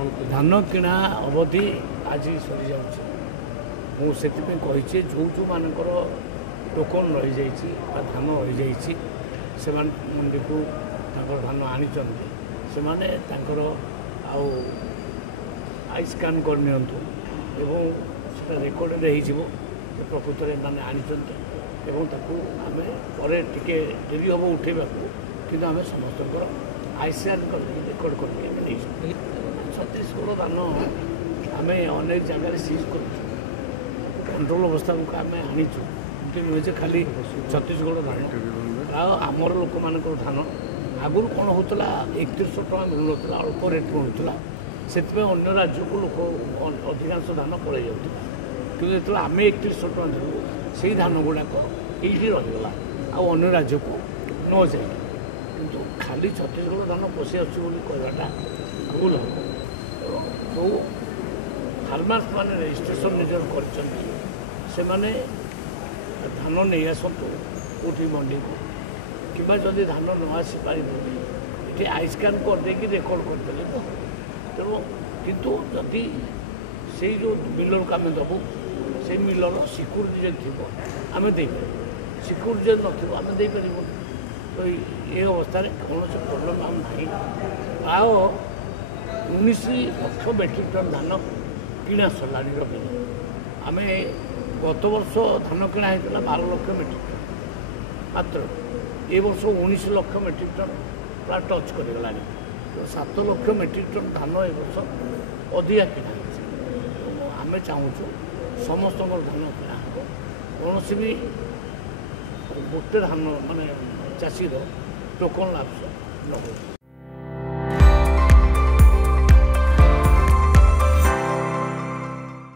धान किणा अवधि आज सरी जाऊँगी मुझे जो जो मानकर टोकन रही जाइए धान रही जाइए से मंडी को धान आनी से आई स्कान करनी रेकर्ड प्रकृत में मैंने आनी आम टे डेरी हम उठेबा कि आम समस्त आई स्कान कर रेकर्ड कर छत्तीसगढ़ धान आम अनेक जगह सीज कर कंट्रोल अवस्था को आम आनीचु नुहे खाली छत्तीसगढ़ धान प्राय आमर लोक मान धान आगुरी कौन होता 3100 टका मिलूला अल्प रेट मिलूला से अन्य राज्य को लोक अधिकांश धान पड़े जाऊला कि जो आम 3100 टका देलु से धान गुड़ाक ये रहीगला आन्य राज्य को न जाए कि खाली छत्तीसगढ़ धान पशि आसटा भूल हम जो फार्मर्स मैंने रजिस्ट्रेशन निजर कर धान नहीं आसतु कौटी मंडी को कि जदि धान न आसीपार ये आई स्कान करदे रेकर्ड करदे तो तेणु कितु जदि से जो मिलर को आम देवु से मिलर सिक्यूरीटी जब थी आम सिक्यूरीटी जब न आम देपर तो ये अवस्था कौन से प्रोब्लेम आम ना प्राय 19 लाख मेट्रिक टन धान किणा सरला आम गत वर्ष धान किणा होता 12 लाख मेट्रिक टन मात्र ए वर्ष 19 लाख मेट्रिक टन प्राय टच करगला तो 7 लाख मेट्रिक टन धान ए वर्ष अधिका किणा आम चाहूँ समस्त धान किणा कौन भी गोटे धान माने चाषीर टोकन लाभ न हो।